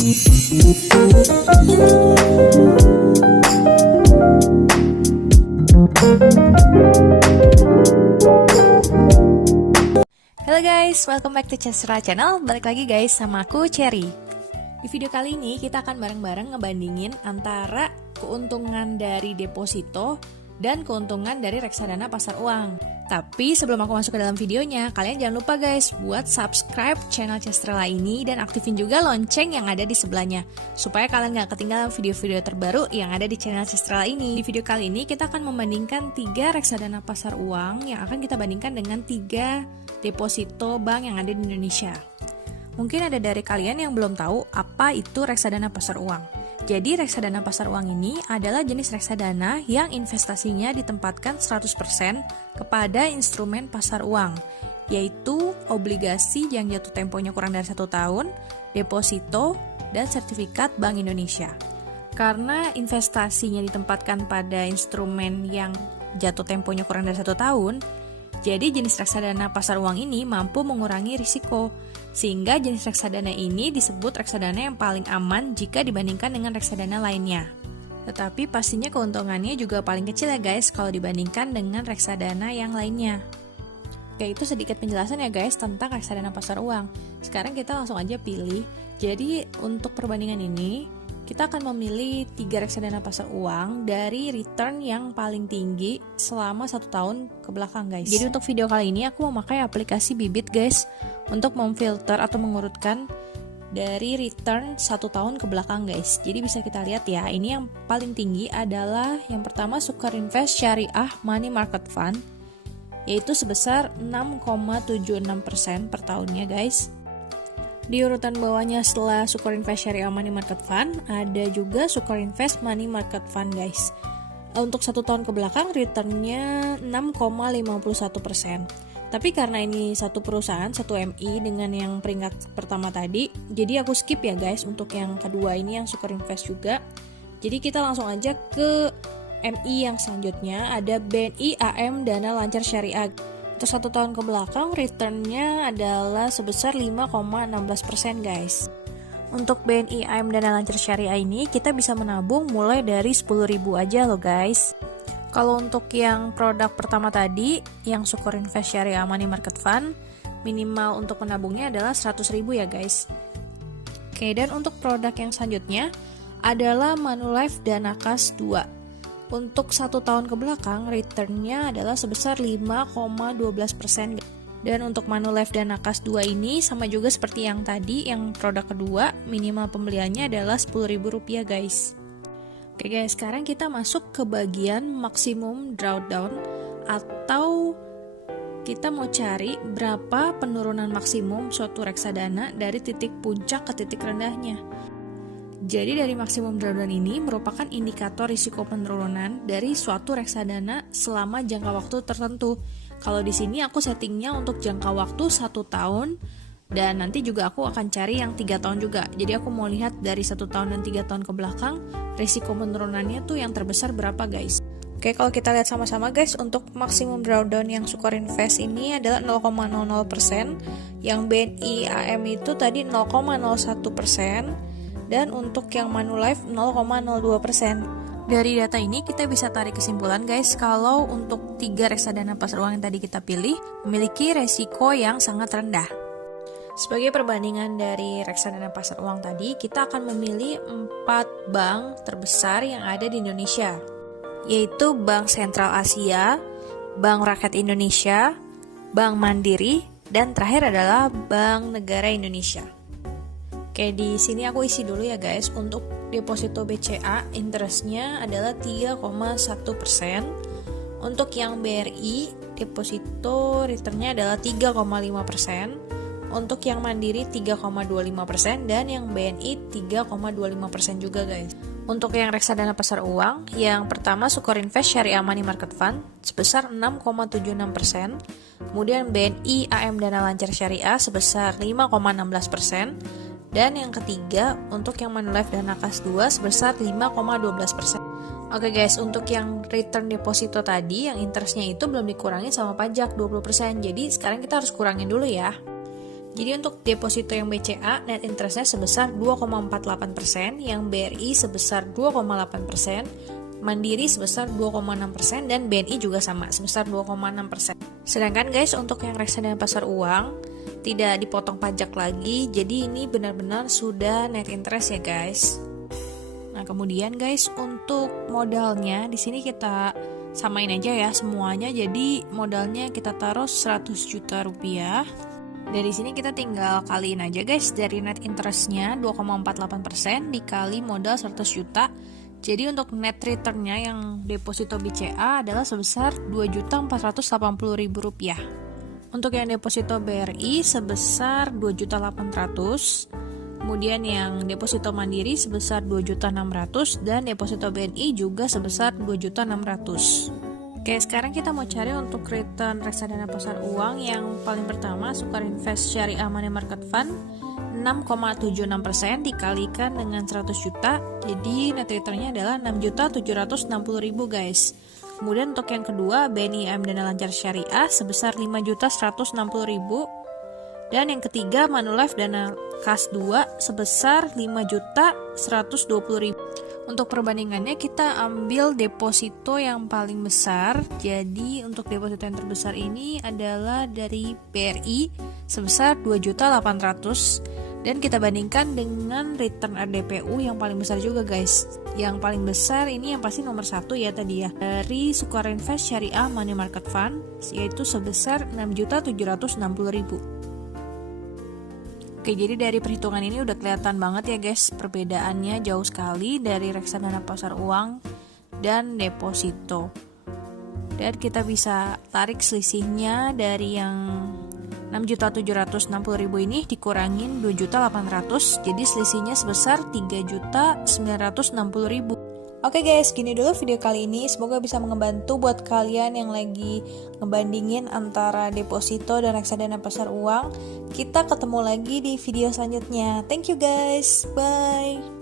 Halo guys, welcome back to Cesra Channel. Balik lagi guys sama aku Cherry. Di video kali ini kita akan bareng-bareng ngebandingin antara keuntungan dari deposito dan keuntungan dari reksadana pasar uang. Tapi sebelum aku masuk ke dalam videonya, kalian jangan lupa guys buat subscribe channel Cestrella ini dan aktifin juga lonceng yang ada di sebelahnya supaya kalian gak ketinggalan video-video terbaru yang ada di channel Cestrella ini. Di video kali ini kita akan membandingkan 3 reksadana pasar uang yang akan kita bandingkan dengan 3 deposito bank yang ada di Indonesia. Mungkin ada dari kalian yang belum tahu apa itu reksadana pasar uang. Jadi reksadana pasar uang ini adalah jenis reksadana yang investasinya ditempatkan 100% kepada instrumen pasar uang, yaitu obligasi yang jatuh temponya kurang dari 1 tahun, deposito, dan sertifikat Bank Indonesia. Karena investasinya ditempatkan pada instrumen yang jatuh temponya kurang dari 1 tahun, jadi jenis reksadana pasar uang ini mampu mengurangi risiko, sehingga jenis reksadana ini disebut reksadana yang paling aman jika dibandingkan dengan reksadana lainnya. Tetapi pastinya keuntungannya juga paling kecil ya guys kalau dibandingkan dengan reksadana yang lainnya. Oke, itu sedikit penjelasan ya guys tentang reksadana pasar uang. Sekarang kita langsung aja pilih. Jadi untuk perbandingan ini, kita akan memilih 3 reksadana pasar uang dari return yang paling tinggi selama 1 tahun ke belakang guys. Jadi untuk video kali ini aku memakai aplikasi Bibit guys untuk memfilter atau mengurutkan dari return 1 tahun ke belakang guys. Jadi bisa kita lihat ya, ini yang paling tinggi adalah yang pertama Sukar Invest Syariah Money Market Fund, yaitu sebesar 6,76% per tahunnya guys. Di urutan bawahnya setelah Sukar Invest Syariah Money Market Fund, ada juga Sukar Invest Money Market Fund guys. Untuk 1 tahun ke belakang returnnya 6,51%. Tapi karena ini satu perusahaan, satu MI dengan yang peringkat pertama tadi, jadi aku skip ya guys untuk yang kedua ini yang Sukar Invest juga. Jadi kita langsung aja ke MI yang selanjutnya, ada BNI AM Dana Lancar Syariah. Untuk 1 tahun ke belakang returnnya adalah sebesar 5,16% guys. Untuk BNI AM Dana Lancar Syariah ini kita bisa menabung mulai dari 10.000 aja loh guys. Kalau untuk yang produk pertama tadi, yang Sukar Invest Syariah Money Market Fund, minimal untuk menabungnya adalah 100.000 ya guys. Oke, dan untuk produk yang selanjutnya adalah Manulife Dana Kas 2. Untuk 1 tahun ke belakang, returnnya adalah sebesar 5,12%. Dan untuk Manulife Dana Kas 2 ini sama juga seperti yang tadi, yang produk kedua, minimal pembeliannya adalah Rp10.000 guys. Oke guys, sekarang kita masuk ke bagian maksimum drawdown, atau kita mau cari berapa penurunan maksimum suatu reksadana dari titik puncak ke titik rendahnya. Jadi dari maksimum drawdown ini merupakan indikator risiko penurunan dari suatu reksadana selama jangka waktu tertentu. Kalau di sini aku settingnya untuk jangka waktu 1 tahun, dan nanti juga aku akan cari yang 3 tahun juga. Jadi aku mau lihat dari 1 tahun dan 3 tahun ke belakang, risiko penurunannya tuh yang terbesar berapa guys. Oke, kalau kita lihat sama-sama guys, untuk maksimum drawdown yang Sukar Invest ini adalah 0,00%, yang BNI AM itu tadi 0,01%, dan untuk yang Manulife 0,02%. Dari data ini kita bisa tarik kesimpulan guys, kalau untuk 3 reksadana pasar uang yang tadi kita pilih memiliki resiko yang sangat rendah. Sebagai perbandingan dari reksadana pasar uang tadi, kita akan memilih 4 bank terbesar yang ada di Indonesia, yaitu Bank Sentral Asia, Bank Rakyat Indonesia, Bank Mandiri, dan terakhir adalah Bank Negara Indonesia. Oke, di sini aku isi dulu ya guys. Untuk deposito BCA, interestnya adalah 3,1%. Untuk yang BRI, deposito returnnya adalah 3,5%. Untuk yang Mandiri 3,25%, dan yang BNI 3,25% juga guys. Untuk yang reksadana pasar uang, yang pertama Sukar Invest Syariah Money Market Fund sebesar 6,76%, kemudian BNI AM Dana Lancar Syariah sebesar 5,16%, dan yang ketiga untuk yang Manulife Dana Kas 2 sebesar 5,12%. Oke guys, untuk yang return deposito tadi, yang interestnya itu belum dikurangi sama pajak 20%, jadi sekarang kita harus kurangin dulu ya. Jadi untuk deposito yang BCA net interestnya sebesar 2,48%, yang BRI sebesar 2,8%, Mandiri sebesar 2,6%, dan BNI juga sama sebesar 2,6%. Sedangkan guys untuk yang reksadana pasar uang tidak dipotong pajak lagi, jadi ini benar-benar sudah net interest ya guys. Nah kemudian guys untuk modalnya di sini kita samain aja ya semuanya, jadi modalnya kita taruh 100 juta rupiah. Dari sini kita tinggal kaliin aja guys, dari net interestnya 2,48% dikali modal 100 juta. Jadi untuk net returnnya yang deposito BCA adalah sebesar Rp2.480.000. Untuk yang deposito BRI sebesar Rp2.800.000. Kemudian yang deposito Mandiri sebesar Rp2.600.000 dan deposito BNI juga sebesar Rp2.600.000. Oke, sekarang kita mau cari untuk return reksadana pasar uang. Yang paling pertama Sukarinvest Syariah Money Market Fund 6,76% dikalikan dengan 100 juta, jadi net returnnya adalah 6.760.000 guys. Kemudian untuk yang kedua BNIM Dana Lancar Syariah sebesar 5.160.000, dan yang ketiga Manulife Dana Kas 2 sebesar 5.120.000. Untuk perbandingannya kita ambil deposito yang paling besar. Jadi untuk deposito yang terbesar ini adalah dari BRI sebesar 2.800.000, dan kita bandingkan dengan return RDPU yang paling besar juga guys. Yang paling besar ini yang pasti nomor 1 ya tadi ya, dari Sukarinvest Syariah Money Market Fund, yaitu sebesar 6.760.000. Oke, jadi dari perhitungan ini udah kelihatan banget ya guys, perbedaannya jauh sekali dari reksadana pasar uang dan deposito. Dan kita bisa tarik selisihnya dari yang 6.760.000 ini dikurangin 2.800.000, jadi selisihnya sebesar 3.960.000. Oke guys, gini dulu video kali ini. Semoga bisa membantu buat kalian yang lagi ngebandingin antara deposito dan reksadana pasar uang. Kita ketemu lagi di video selanjutnya. Thank you guys, bye.